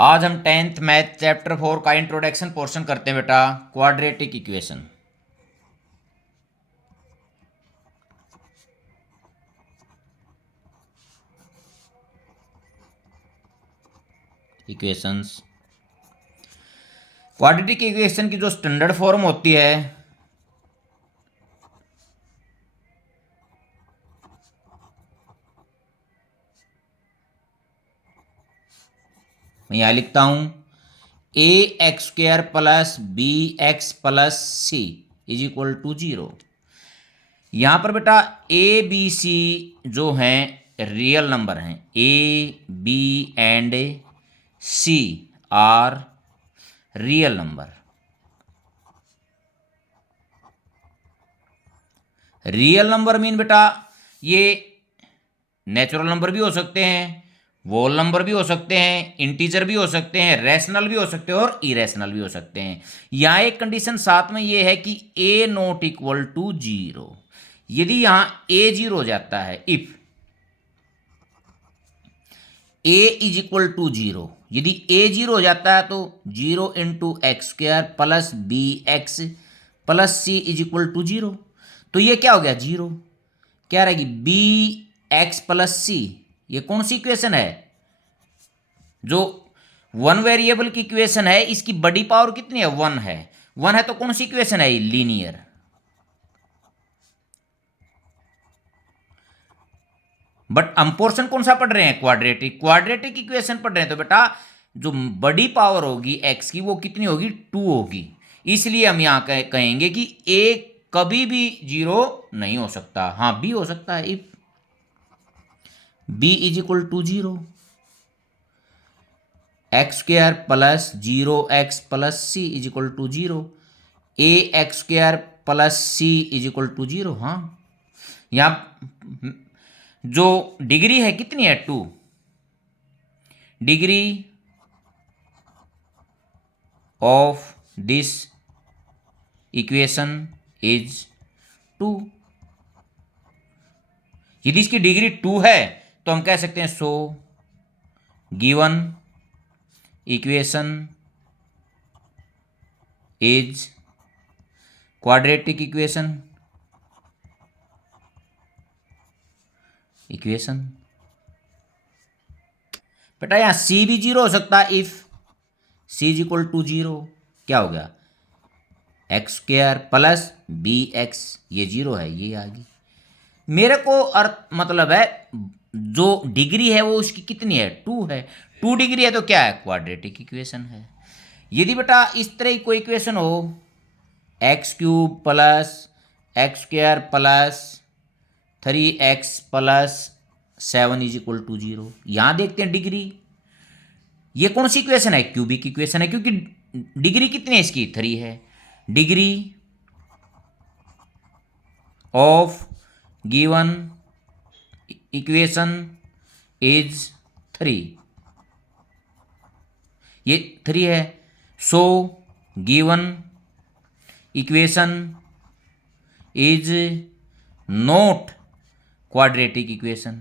आज हम 10th math chapter 4 का इंट्रोडक्शन पोर्शन करते हैं बेटा। Quadratic equation. Equations. Quadratic equation की जो स्टैंडर्ड फॉर्म होती है मैं यहां लिखता हूं a x square plus B x plus C is equal to 0। यहां पर बेटा ए बी सी जो हैं रियल नंबर हैं। A b and c are real number. Real number mean बेटा ये नेचुरल नंबर भी हो सकते हैं, वोल नंबर भी हो सकते हैं, इंटीजर भी हो सकते हैं, रैशनल भी हो सकते हैं और इरेशनल भी हो सकते हैं। यहां एक कंडीशन साथ में ये है कि ए नॉट इक्वल टू 0। यदि यहां ए 0 हो जाता है, if a is equal to 0, यदि ए 0 हो जाता है तो 0 into x square plus B x plus C is equal to 0। तो ये क्या हो गया 0। क्या रहेगी बी एक्स प्लस सी। ये कौन सी इक्वेशन है? जो वन वेरिएबल की इक्वेशन है, इसकी बड़ी पावर कितनी है? 1 है। 1 है तो कौन सी इक्वेशन है? लीनियर। बट हम पोर्शन कौन सा पढ़ रहे हैं? क्वाड्रेटिक। क्वाड्रेटिक इक्वेशन पढ़ रहे हैं तो बेटा जो बड़ी पावर होगी एक्स की वो कितनी होगी? 2 होगी। इसलिए हम यहां कहेंगे कि ए कभी भी 0 नहीं हो सकता। हाँ बी हो सकता है, if b is equal to 0। X square plus 0x plus C is equal to 0। A x square plus C is equal to 0। हाँ यहां जो डिग्री है कितनी है? 2। Degree of this equation is 2। यदि इसकी डिग्री 2 है तो हम कह सकते हैं so given equation is quadratic equation. बेटा यहां सी भी 0 हो सकता है, if c is equal to 0। क्या हो गया? X square plus B x, ये 0 है, ये आ गई। मेरे को अर्थ मतलब है जो डिग्री है वो उसकी कितनी है? 2 है। 2 डिग्री है तो क्या है? क्वाड्रेटिक इक्वेशन है। यदि बेटा इस तरह की कोई इक्वेशन हो x cube plus x square plus 3x plus 7 is equal to 0, यहां देखते हैं डिग्री। ये कौन सी इक्वेशन है? क्यूबिक इक्वेशन है, क्योंकि डिग्री कितनी है इसकी? 3 है। Degree of given equation is 3। ये 3 है। So given equation is not quadratic equation.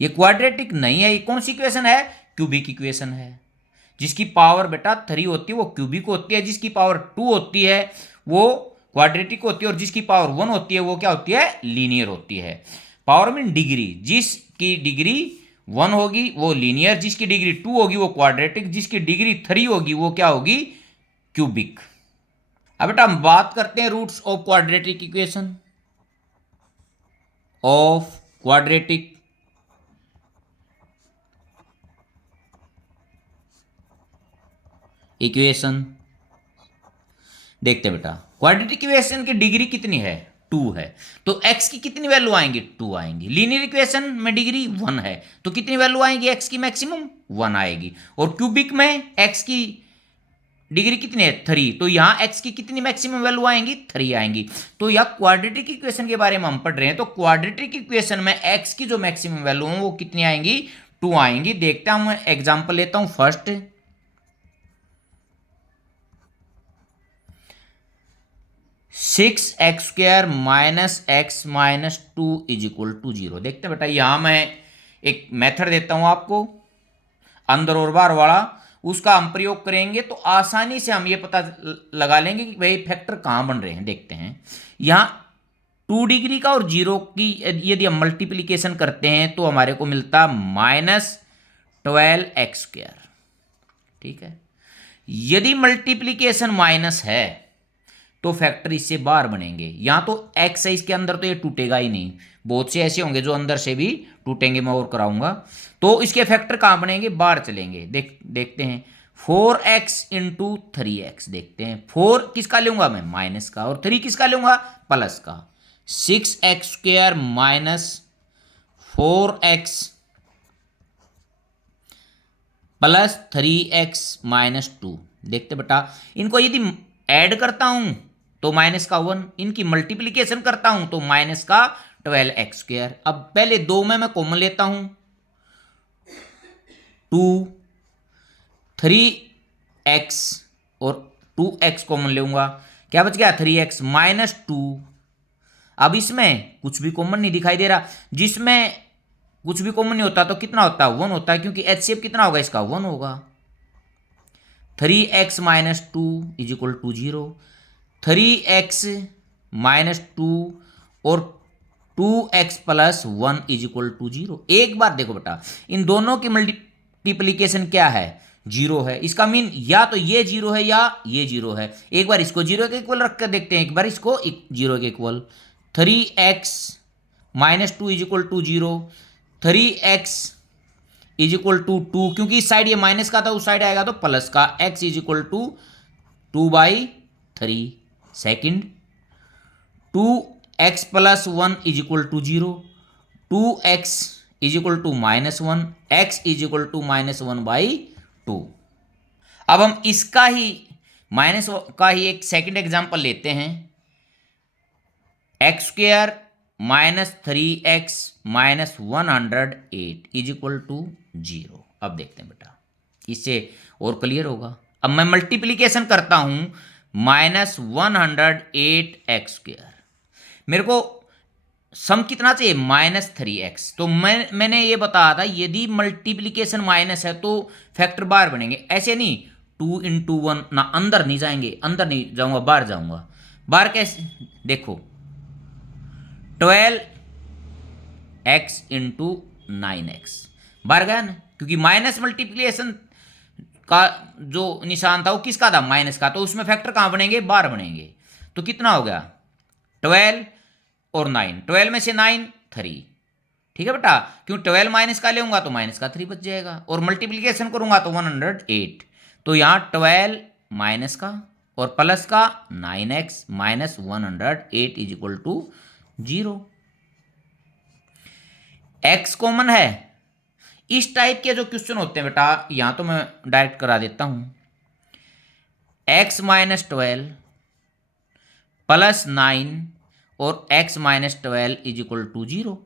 ये क्वाड्रेटिक नहीं है। ये कौन सी इक्वेशन है? क्यूबिक इक्वेशन है। जिसकी पावर बेटा 3 होती है वो क्यूबिक होती है, जिसकी पावर 2 होती है वो क्वाड्रेटिक होती है, और जिसकी पावर 1 होती है वो क्या होती है? लीनियर होती है। Power mean degree. जिसकी डिग्री 1 होगी वो लीनियर, जिसकी डिग्री 2 होगी वो क्वाड्रेटिक, जिसकी डिग्री 3 होगी वो क्या होगी? क्यूबिक। अब बेटा हम बात करते हैं roots of quadratic equation. Of quadratic equation देखते हैं बेटा। क्वाड्रेटिक इक्वेशन की डिग्री कितनी है? 2 है। तो x की कितनी वैल्यू आएंगी? 2 आएंगी। लीनियर इक्वेशन में डिग्री 1 है तो कितनी वैल्यू आएंगी x की? मैक्सिमम 1 आएगी। और क्यूबिक में x की डिग्री कितनी है? 3। तो यहां x की कितनी मैक्सिमम वैल्यू आएंगी? 3 आएंगी। तो यह क्वाड्रेटिक इक्वेशन के बारे में हम पढ़ रहे हैं। तो क्वाड्रेटिक इक्वेशन में x की जो मैक्सिमम वैल्यू है वो कितनी आएंगी? 2 आएंगी। देखते हैं, मैं एग्जांपल लेता हूं। First 6x square minus x minus 2 is equal to 0। देखते हैं बेटा, यहां मैं एक मेथड देता हूं आपको। अंदर और बाहर वाला, उसका हम प्रयोग करेंगे तो आसानी से हम ये पता लगा लेंगे कि भाई फैक्टर कहाँ बन रहे हैं। देखते हैं यहाँ 2 डिग्री का और 0 की यदि हम मल्टीप्लीकेशन करते हैं तो हमारे को मिलता -12x²। ठीक है, यदि मल्टीप्लीकेशन माइनस है तो फैक्टर इससे बाहर बनेंगे। यहां तो x है, इसके अंदर तो ये टूटेगा ही नहीं, बहुत से ऐसे होंगे जो अंदर से भी टूटेंगे, मैं और कराऊंगा। तो इसके फैक्टर कहां बनेंगे, बाहर चलेंगे। देखते हैं 4x इंटू 3x। देखते हैं 4 किसका लूंगा मैं, माइनस का, और 3 किसका लूंगा, प्लस का। 6x² minus 4x plus 3x minus 2। देखते बेटा, इनको यदि ऐड करता हूं तो माइनस का 1, इनकी मल्टीप्लीकेशन करता हूं तो माइनस का 12x²। अब पहले 2 में मैं कॉमन लेता हूं, 2 3x और 2x कॉमन लूंगा, क्या बच गया 3x माइनस 2। अब इसमें कुछ भी कॉमन नहीं दिखाई दे रहा, जिसमें कुछ भी कॉमन नहीं होता तो कितना होता है, 1 होता है, क्योंकि एचसीएफ कितना होगा इसका, 1 होगा। 3x minus 2 is equal to 0। 3x minus 2 और 2x plus 1 is equal to 0। एक बार देखो बेटा, इन दोनों की मल्टीप्लीकेशन क्या है, 0 है। इसका मीन या तो ये 0 है या ये 0 है। एक बार इसको 0 के इक्वल रख कर देखते हैं, एक बार इसको 0 के equal. 3x minus 2 is equal to 0। 3x is equal to 2, क्योंकि इस साइड ये माइनस का था, उस साइड आएगा तो प्लस का। x is equal to 2/3। Second 2x plus 1 is equal to 0। 2x is equal to -1, x is equal to -1/2। अब हम इसका ही माइनस का ही एक सेकेंड एग्जाम्पल लेते हैं। x² minus 3x minus 108 is equal to 0। अब देखते हैं बेटा, इससे और क्लियर होगा। अब मैं मल्टीप्लीकेशन करता हूं, -108x²। मेरे को सम कितना चाहिए, -3x। तो मैंने ये बताया था यदि मल्टीप्लीकेशन माइनस है तो फैक्टर बाहर बनेंगे, ऐसे नहीं 2 इंटू 1 ना, अंदर नहीं जाएंगे, अंदर नहीं जाऊंगा, बाहर जाऊंगा। बाहर कैसे, देखो 12x इंटू 9x बाहर गया ना, क्योंकि माइनस मल्टीप्लिकेशन का जो निशान था वो किसका था, माइनस का, तो उसमें फैक्टर कहां बनेंगे, बाहर बनेंगे। तो कितना हो गया 12 और 9, 12 में से 9 3। ठीक है बेटा, क्यों 12 माइनस का लेऊंगा तो माइनस का 3 बच जाएगा, और मल्टीप्लीकेशन करूंगा तो 108। तो यहां 12 माइनस का और प्लस का 9x minus 108 is equal to 0। x common है। इस टाइप के जो क्वेश्चन होते हैं बेटा, यहां तो मैं डायरेक्ट करा देता हूं। x माइनस 12 प्लस 9 और x minus 12 is equal to 0।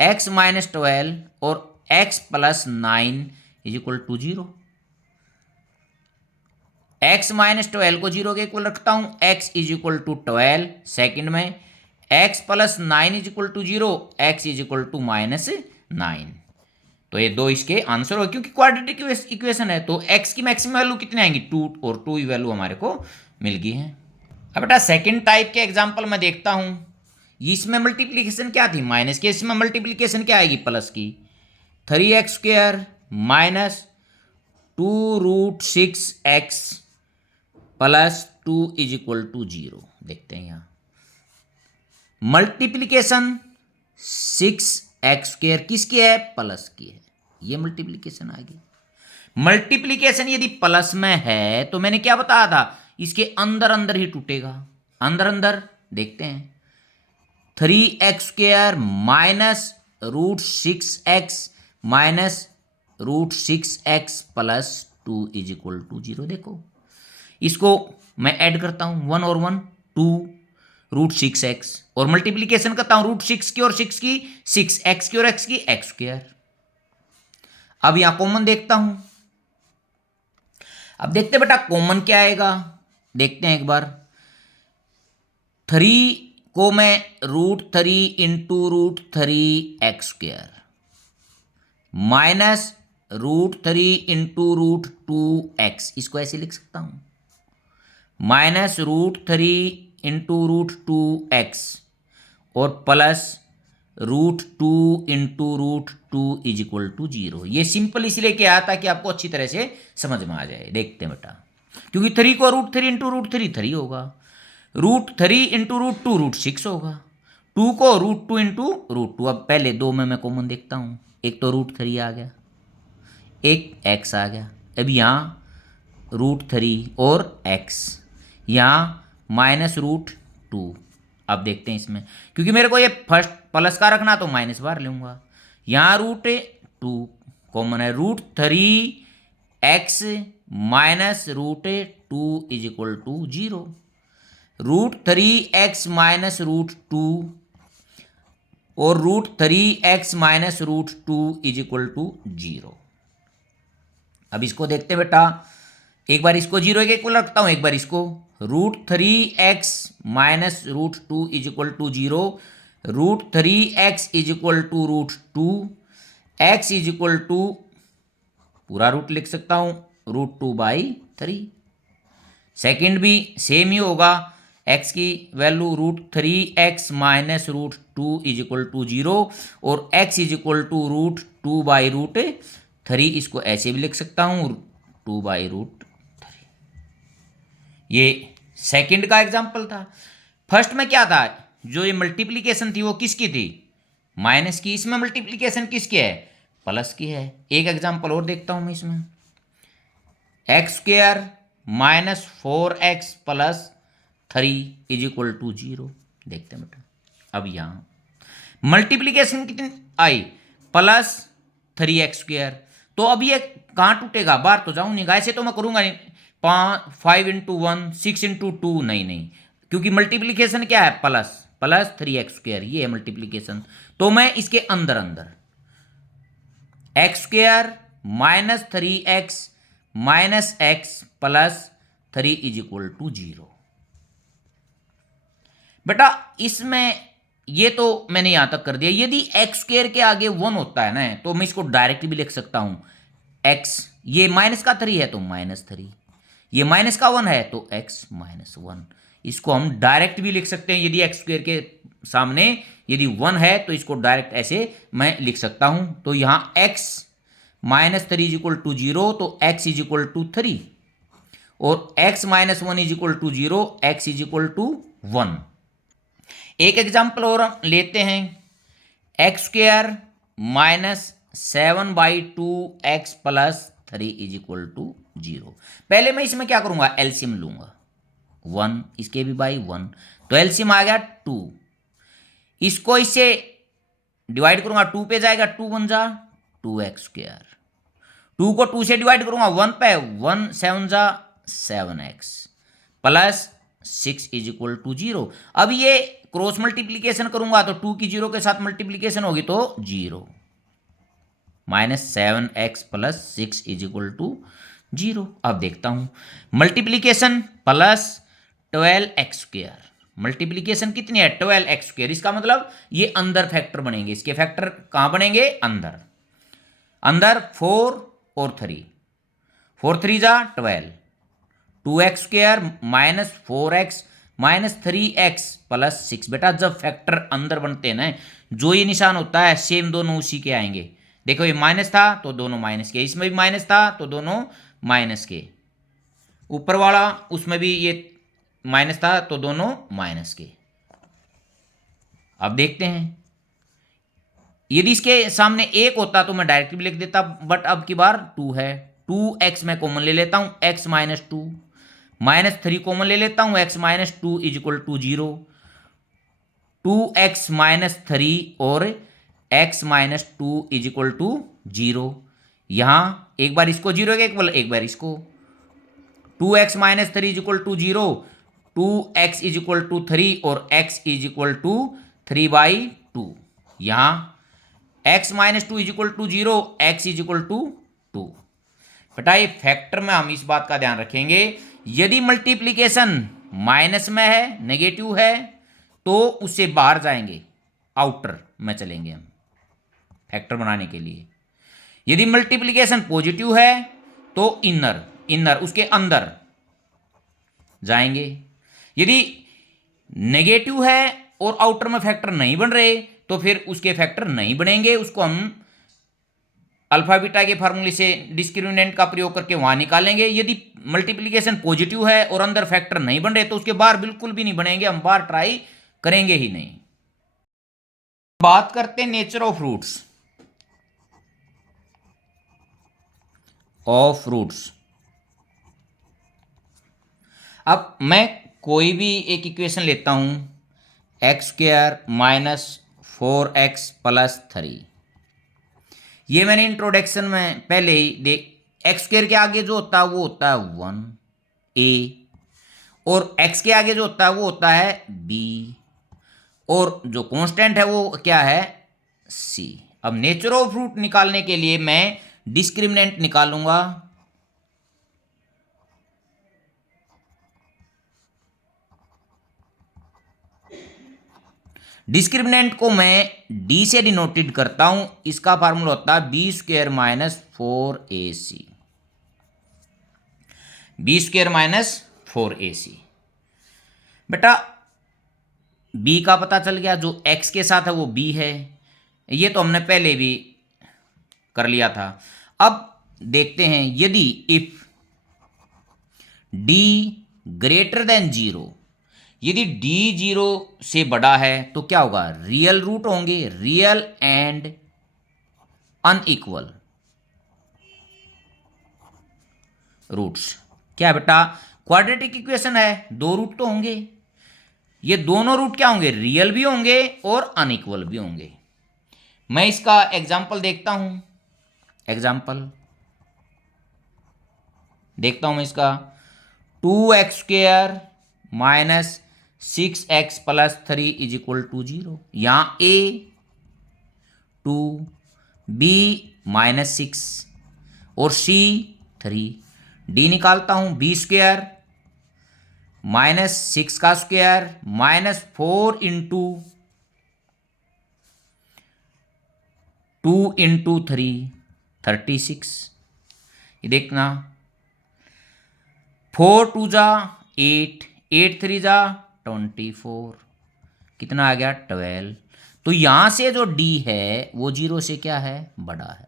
x minus 12 और x plus 9 is equal to 0। x minus 12 को 0 के इक्वल रखता हूं, x is equal to 12। Second में x plus 9 is equal to 0, x is equal to -9। तो ये दो इसके आंसर हो, क्योंकि क्वाड्रेटिक इक्वेशन है। तो x की मैक्सिमम वैल्यू कितनी आएंगी, 2, और 2 की वैल्यू हमारे को मिल गई है। अब बेटा सेकंड टाइप के एग्जांपल मैं देखता हूं, इसमें मल्टीप्लीकेशन क्या थी, माइनस की, इसमें मल्टीप्लीकेशन क्या आएगी, प्लस की। 3x² minus 2√6x plus 2 is equal to 0। देखते हैं यहां मल्टीप्लीकेशन 6x² किसकी है, प्लस की है, ये मल्टीप्लीकेशन आ गई। मल्टीप्लीकेशन यदि प्लस में है तो मैंने क्या बताया था, इसके अंदर अंदर ही टूटेगा, अंदर अंदर। देखते हैं 3x² minus √6x minus √6x plus 2 is equal to 0। देखो इसको मैं ऐड करता हूं, 1 और 1 2√6x, और मल्टीप्लीकेशन करता हूं √6 की और 6 की, 6x की और x की, x²। अब यहां कॉमन देखता हूं। अब देखते बेटा कॉमन क्या आएगा, देखते हैं एक बार। 3 को मैं √3 into √3x² minus √3 into √2x, इसको ऐसे लिख सकता हूं, माइनस √3 इंटू √2x और plus √2 into √2 is equal to 0। ये सिंपल इसलिए किया था कि आपको अच्छी तरह से समझ में आ जाए। देखते हैं बेटा, क्योंकि 3 को √3 इंटू √3 3 होगा, √3 इंटू √2 √6 होगा, 2 को √2 इंटू √2। अब पहले दो में मैं कॉमन देखता हूँ, एक तो √3 आ गया, एक x आ गया। अब यहाँ √3 और x, यहाँ माइनस √2। अब देखते हैं इसमें, क्योंकि मेरे को ये फर्स्ट प्लस का रखना तो माइनस बार लूँगा। यहाँ √2 कॉमन है, √3x minus √2 is equal to 0। √3x minus √2 और √3x minus √2 is equal to 0। अब इसको देखते बेटा, एक बार इसको 0 के इक्वल रखता हूं, एक बार इसको, √3x minus √2 is equal to 0, √3x is equal to √2, x is equal to पूरा रूट लिख सकता हूं √2/3। सेकंड भी सेम ही होगा, x की value √3x minus √2 is equal to 0 और x इज इक्वल टू √2/3। इसको ऐसे भी लिख सकता हूं 2/3। ये सेकंड का एग्जाम्पल था। फर्स्ट में क्या था, जो ये मल्टीप्लीकेशन थी वो किसकी थी, माइनस की। इसमें मल्टीप्लीकेशन किसकी है, प्लस की है। एक एग्जाम्पल और देखता हूं मैं इसमें, x² minus 4x plus 3 is equal to 0। देखते हैं बेटा, अब यहां मल्टीप्लीकेशन कितनी आई, प्लस 3x²। तो अब ये कहां टूटेगा, बाहर तो जाऊं नहीं, ऐसे तो मैं करूंगा नहीं, 5 इंटू 1 6 इंटू 2, नहीं, क्योंकि मल्टीप्लीकेशन क्या है, प्लस 3x², ये है मल्टीप्लीकेशन। तो मैं इसके अंदर x² minus 3x minus x plus 3 is equal to 0। बेटा इसमें ये तो मैंने यहां तक कर दिया। यदि x² के आगे 1 होता है ना, तो मैं इसको डायरेक्ट भी लिख सकता हूं, x, ये माइनस का 3 है तो -3, ये माइनस का 1 है तो x माइनस 1। इसको हम डायरेक्ट भी लिख सकते हैं, यदि x² के सामने यदि 1 है तो इसको डायरेक्ट ऐसे मैं लिख सकता हूं। तो यहां x minus 3 is equal to 0, तो x इज इक्वल टू 3 और x minus 1 is equal to 0, x is equal to 1। एक एग्जाम्पल और लेते हैं, x² minus 7/2x plus 3 is equal to 0। पहले मैं इसमें क्या करूंगा, एलसीएम लूंगा, 1 इसके भी बाई 1, तो एलसीएम आ गया 2। इसको इससे डिवाइड करूंगा, 2 पे जाएगा, 2 1 जा 2x², 2 को 2 से डिवाइड करूंगा 1 पे, 1 7 जा 7x plus 6 is equal to 0। अब ये क्रॉस मल्टीप्लीकेशन करूंगा तो 2 की 0 के साथ मल्टीप्लीकेशन होगी तो 0, -7x plus 6 is equal to 0। अब देखता हूं मल्टीप्लीकेशन प्लस 12x², मल्टीप्लीकेशन कितनी है 12x², इसका मतलब ये अंदर फैक्टर बनेंगे, इसके फैक्टर कहां बनेंगे, अंदर 4 और 3, 4 3 जा 12, 2x² minus 4x minus 3x plus 6। बेटा जब फैक्टर अंदर बनते हैं ना, जो ये निशान होता है सेम दोनों उसी के आएंगे। देखो ये माइनस था तो दोनों माइनस के, इसमें भी माइनस था तो दोनों माइनस के, ऊपर वाला उसमें भी ये माइनस था तो दोनों माइनस के। अब देखते हैं, यदि इसके सामने 1 होता तो मैं डायरेक्ट भी लिख देता, बट अब की बार 2 है, 2x मैं कॉमन ले लेता हूं, x माइनस 2, माइनस 3 कॉमन ले लेता हूं, x minus 2 is equal to 0, 2x minus 3 और x minus 2 is equal to 0। यहां एक बार इसको 0 के इक्वल, एक बार इसको, 2x minus 3 is equal to 0, 2x is equal to 3 और x इज इक्वल टू 3/2। यहां x minus 2 is equal to 0, x is equal to 2। बेटा ये फैक्टर में हम इस बात का ध्यान रखेंगे, यदि मल्टीप्लीकेशन माइनस में है, नेगेटिव है, तो उससे बाहर जाएंगे, आउटर में चलेंगे हम फैक्टर बनाने के लिए। यदि मल्टीप्लिकेशन पॉजिटिव है तो इनर इनर उसके अंदर जाएंगे, यदि नेगेटिव है और आउटर में फैक्टर नहीं बन रहे तो फिर उसके फैक्टर नहीं बनेंगे, उसको हम अल्फा बीटा के फार्मूले से डिस्क्रिमिनेंट का प्रयोग करके वहां निकालेंगे। यदि मल्टीप्लिकेशन पॉजिटिव है और अंदर फैक्टर नहीं बन रहे तो उसके बाहर बिल्कुल भी नहीं बनेंगे, हम बाहर ट्राई करेंगे ही नहीं। बात करते हैं नेचर ऑफ रूट्स। अब मैं कोई भी एक इक्वेशन लेता हूं, x square minus 4x plus 3। ये मैंने इंट्रोडक्शन में पहले ही एक्स स्क्वायर के आगे जो होता है वो होता है 1a, और x के आगे जो होता है वो होता है b, और जो कांस्टेंट है वो क्या है c। अब नेचर ऑफ रूट निकालने के लिए मैं डिस्क्रिमिनेंट निकालूंगा। डिस्क्रिमिनेंट को मैं d से डिनोटेड करता हूं, इसका फार्मूला होता है b square minus 4ac। B square minus 4ac। बेटा b का पता चल गया, जो x के साथ है वो b है, ये तो हमने पहले भी कर लिया था। अब देखते हैं, यदि इफ d ग्रेटर देन 0, यदि d 0 से बड़ा है तो क्या होगा, रियल रूट होंगे, रियल एंड अनइक्वल रूट्स। क्या बेटा क्वाड्रेटिक इक्वेशन है, दो रूट तो होंगे, ये दोनों रूट क्या होंगे, रियल भी होंगे और अनइक्वल भी होंगे। मैं इसका एग्जाम्पल देखता हूं, एग्जाम्पल देखता हूं मैं इसका, 2x square minus 6x plus 3 is equal to 0। यहां a 2, b माइनस 6 और c 3। d निकालता हूं, b स्क्वायर माइनस 6 का स्क्वायर माइनस 4 इंटू 2 इंटू 3 36। ये देखना, 4 2 जा 8, 8 3 जा 24, कितना आ गया 12। तो यहां से जो d है वो 0 से क्या है, बड़ा है।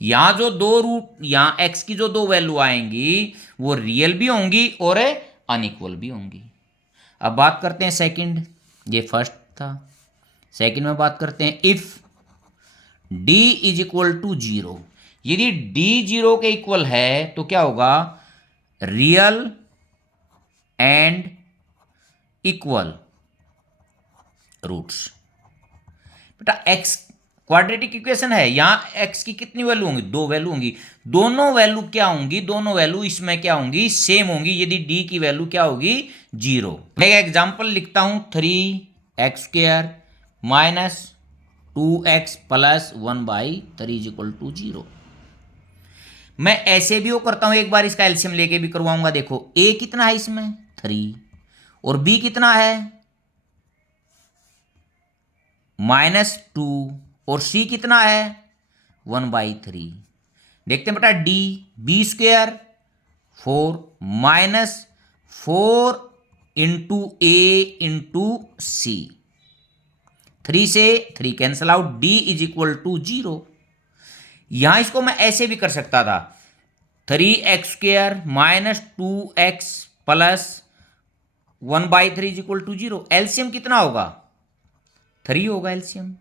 यहां जो दो रूट, यहां x की जो दो वैल्यू आएंगी वो रियल भी होंगी और अनइक्वल भी होंगी। अब बात करते हैं सेकंड, ये फर्स्ट था, सेकंड में बात करते हैं, if d is equal to 0, यदि d 0 के इक्वल है तो क्या होगा, रियल एंड इक्वल रूट्स। बेटा x क्वाड्रेटिक इक्वेशन है, यहां x की कितनी वैल्यू होंगी, दो वैल्यू होंगी, दोनों वैल्यू क्या होंगी, दोनों वैल्यू इसमें क्या होंगी, सेम होंगी, यदि d की वैल्यू क्या होगी 0। मैं एग्जांपल लिखता हूं, 3x square minus 2x plus 1/3 is equal to 0। मैं ऐसे भी वो करता हूं, एक बार इसका एलसीएम लेके भी करवाऊंगा। देखो a कितना है इसमें 3 और b कितना है -2 और c कितना है 1/3। देखते हैं बेटा, d b square 4 minus 4 into a into c, 3 से 3 cancel out, d is equal to 0। यहां इसको मैं ऐसे भी कर सकता था, 3x square minus 2x plus 1/3 is equal to 0। LCM कितना होगा 3 होगा, एलसीएम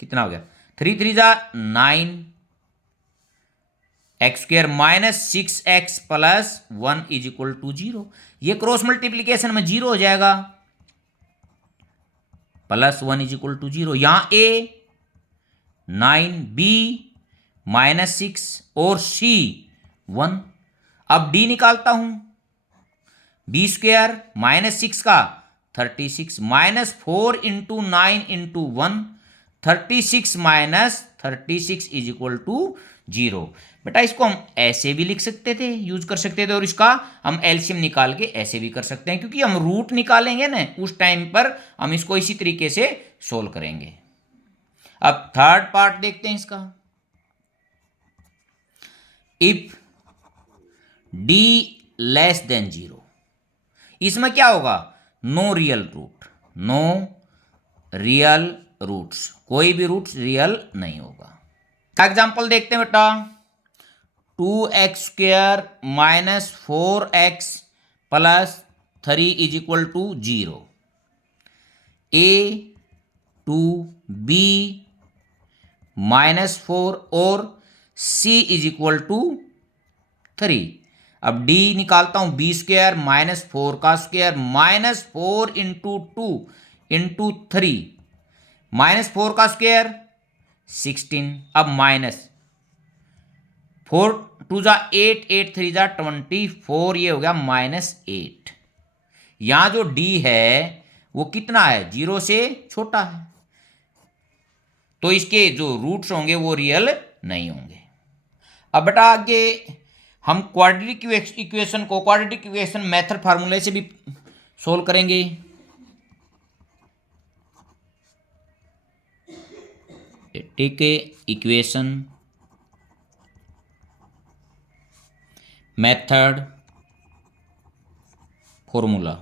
कितना हो गया, 3 3 जा 9, x square minus 6x plus 1 is equal to 0। ये क्रॉस मल्टीप्लीकेशन में 0 हो जाएगा, प्लस 1 इज इक्वल टू 0। यहां a 9, b माइनस 6 और c 1। अब d निकालता हूं, b स्क्वायर माइनस 6 का 36 minus 4 into 9 into 1, 36 minus 36 is equal to 0। बेटा इसको हम ऐसे भी लिख सकते थे, यूज कर सकते थे, और इसका हम एलसीएम निकाल के ऐसे भी कर सकते हैं, क्योंकि हम रूट निकालेंगे ना उस टाइम पर हम इसको इसी तरीके से सोल्व करेंगे। अब थर्ड पार्ट देखते हैं इसका। इफ डी लेस देन 0, इसमें क्या होगा, no real root, no real roots, कोई भी रूट्स रियल नहीं होगा। एग्जाम्पल देखते हैं बेटा, 2x² minus 4x plus 3 is equal to 0, a two b -4 और c इज इक्वल टू 3। अब d निकालता हूं, b² -4 का स्क्वायर -4 इंटू 2 इंटू 3, -4 का स्क्वायर 16, अब माइनस 4 2 जा 8, 8 3 जा 24, ये हो गया -8। यहां जो d है वो कितना है, 0 से छोटा है, तो इसके जो रूट्स होंगे वो रियल नहीं होंगे। अब बेटा आगे हम क्वाड्रेटिक इक्वेशन को क्वाड्रेटिक इक्वेशन मेथड फार्मूले से भी सोल्व करेंगे। क्वाड्रेटिक इक्वेशन मेथड फॉर्मूला,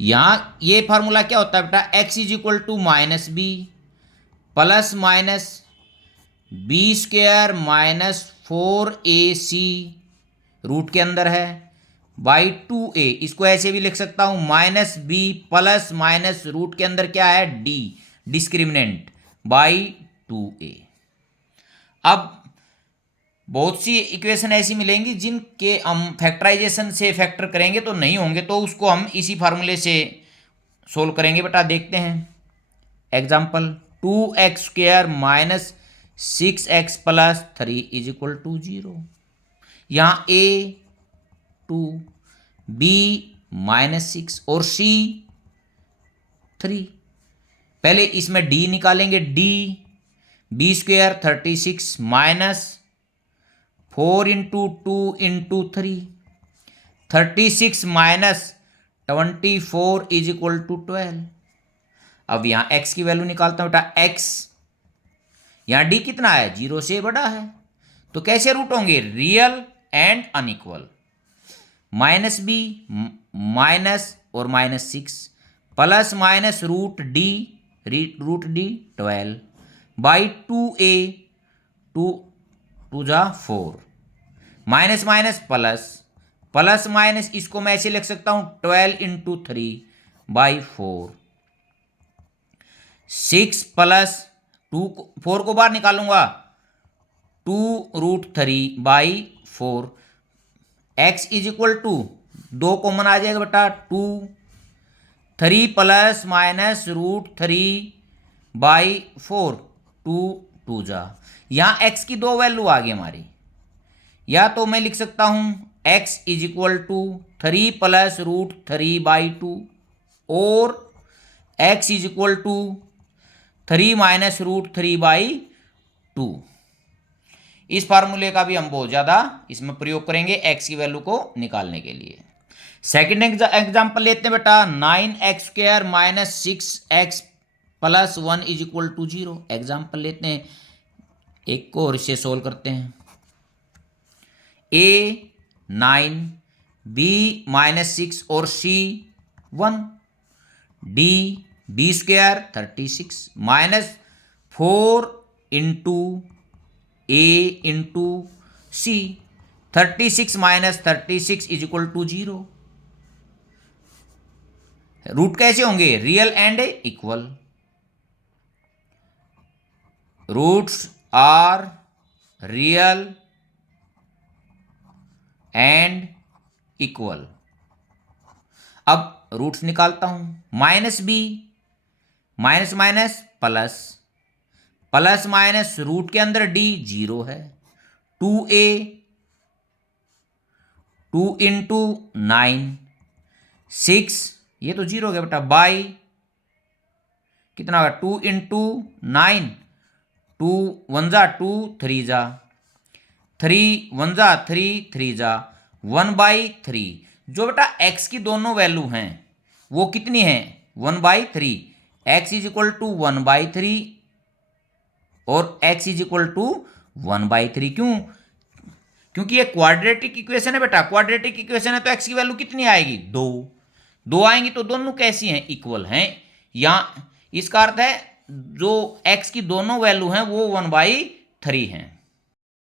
यहां ये फार्मूला क्या होता है बेटा, x is equal to -b plus minus b² -4ac root के अंदर है बाई 2a, इसको ऐसे भी लिख सकता हूं -b प्लस माइनस रूट के अंदर क्या है, d डिस्क्रिमिनेंट बाई 2a। अब बहुत सी इक्वेशन ऐसी मिलेंगी जिनके हम फैक्टराइजेशन से फैक्टर करेंगे तो नहीं होंगे, तो उसको हम इसी फार्मूले से सोल्व करेंगे बेटा। देखते हैं example, 2x² minus 6x plus 3 is equal to 0। यहाँ a 2, b -6 और c 3। पहले इसमें d निकालेंगे, b² 36 minus 4 into 2 into 3, 36 minus 24 is equal to 12। अब यहाँ x की वैल्यू निकालता हूँ बेटा, x यहाँ d कितना है, 0 से बड़ा है, तो कैसे रूट होंगे, real and unequal, -b minus और -6 plus minus root d 12 by 2a, 2 जा 4, minus minus plus, plus minus इसको मैं ऐसे लिख सकता हूं 12 इंटू 3 बाई 4, 6 प्लस 2 4 को बाहर निकालूंगा 2√3 by 4, x is equal to 2 common आ जाएगा बेटा 2, 3 प्लस माइनस √3 बाई 4, 2 जा, यहाँ x की दो वैल्यू आ गई हमारी, या तो मैं लिख सकता हूं x is equal to 3 plus √3 by 2 और x is equal to 3 minus √3 by 2। इस फार्मूले का भी हम बहुत ज़्यादा इसमें प्रयोग करेंगे x की वैल्यू को निकालने के लिए। सेकंड एग्जांपल लेते हैं बेटा, 9x² minus 6x plus 1 is equal to 0। Example लेते हैं एक को और इसे सोल्व करते हैं। a 9, b -6 और c 1, d b² 36 minus 4 into a into c, 36 minus 36 is equal to 0। Root कैसे होंगे, real and equal, roots are real and equal. अब रूट्स निकालता हूं, -b minus minus plus, plus minus root के अंदर d 0 है, 2a 2 into 9 6, ये तो 0 हो गया बेटा, बाई कितना होगा 2 इंटू 9, 2 1 जा 2 3 जा 3 1 जा 3 3 जा 1 बाई 3। जो बेटा x की दोनों वैल्यू हैं वो कितनी है, 1 by 3, x is equal to 1 by 3 और x इज इक्वल टू 1/3। क्यों? क्योंकि ये क्वाड्रेटिक इक्वेशन है बेटा, क्वाड्रेटिक इक्वेशन है तो x की वैल्यू कितनी आएगी? 2 आएंगी, तो दोनों कैसी हैं? इक्वल हैं। या इसका अर्थ है जो x की दोनों वैल्यू हैं वो 1/3 हैं।